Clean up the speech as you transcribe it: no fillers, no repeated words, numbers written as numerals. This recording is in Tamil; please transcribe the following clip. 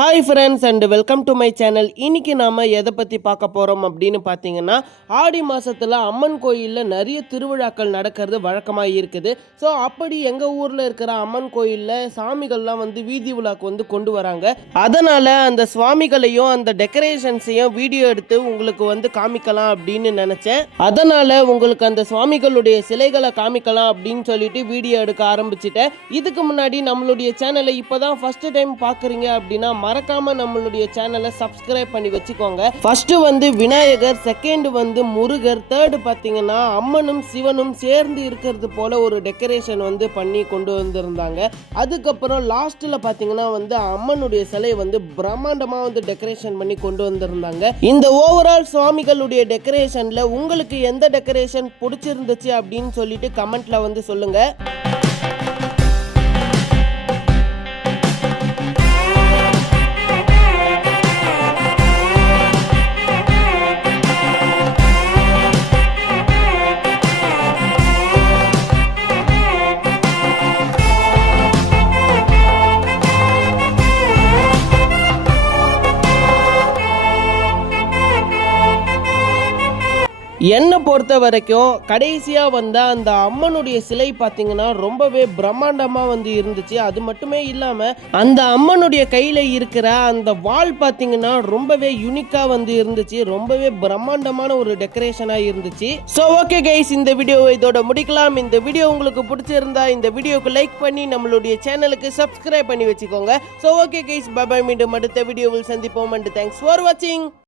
Hi friends and welcome to my channel. இன்றைக்கி நாம் எதை பற்றி பார்க்க போகிறோம் அப்படின்னு பார்த்தீங்கன்னா, ஆடி மாதத்தில் அம்மன் கோயிலில் நிறைய திருவிழாக்கள் நடக்கிறது வழக்கமாக இருக்குது. ஸோ அப்படி எங்கள் ஊரில் இருக்கிற அம்மன் கோயிலில் சாமிகள்லாம் வீதி விழாக்கு கொண்டு வராங்க. அதனால் அந்த சுவாமிகளையும் அந்த டெக்கரேஷன்ஸையும் வீடியோ எடுத்து உங்களுக்கு காமிக்கலாம் அப்படின்னு நினச்சேன். அதனால் உங்களுக்கு அந்த சுவாமிகளுடைய சிலைகளை காமிக்கலாம் அப்படின்னு சொல்லிட்டு வீடியோ எடுக்க ஆரம்பிச்சிட்டேன். இதுக்கு முன்னாடி நம்மளுடைய சேனலை இப்போ தான் ஃபஸ்ட்டு டைம் பார்க்குறீங்க அப்படின்னா மறக்காம நம்மளுடைய சேனலை சப்ஸ்கிரைப் பண்ணி வச்சுக்கோங்க. First Vinayagar, second Murugar, third பார்த்தீங்கன்னா அம்மனும் சிவனும் சேர்ந்து இருக்கிறது போல ஒரு டெக்கரேஷன் பண்ணி கொண்டு வந்திருந்தாங்க. அதுக்கப்புறம் லாஸ்ட்ல பார்த்தீங்கன்னா அம்மனுடைய சிலை பிரம்மாண்டமா டெக்கரேஷன் பண்ணி கொண்டு வந்திருந்தாங்க. இந்த ஓவரால் சுவாமிகளுடைய டெக்கரேஷன்ல உங்களுக்கு எந்த டெக்கரேஷன் பிடிச்சிருந்துச்சு அப்படின்னு சொல்லிட்டு கமெண்ட்ல சொல்லுங்க. என்னை பொறுத்த வரைக்கும் கடைசியாக அந்த அம்மனுடைய சிலை பார்த்தீங்கன்னா ரொம்பவே பிரம்மாண்டமாக இருந்துச்சு. அது மட்டுமே இல்லாமல் அந்த அம்மனுடைய கையில் இருக்கிற அந்த வால் பார்த்தீங்கன்னா ரொம்பவே யூனிக்காக இருந்துச்சு. ரொம்பவே பிரம்மாண்டமான ஒரு டெக்கரேஷனாக இருந்துச்சு. ஸோ ஓகே கைஸ், இந்த வீடியோவை இதோட முடிக்கலாம். இந்த வீடியோ உங்களுக்கு பிடிச்சிருந்தா இந்த வீடியோக்கு லைக் பண்ணி நம்மளுடைய சேனலுக்கு சப்ஸ்கிரைப் பண்ணி வச்சுக்கோங்க. So okay guys, bye bye. மீண்டும் அடுத்த வீடியோவில் சந்திப்போம். அண்ட் தேங்க்ஸ் ஃபார் வாட்சிங்.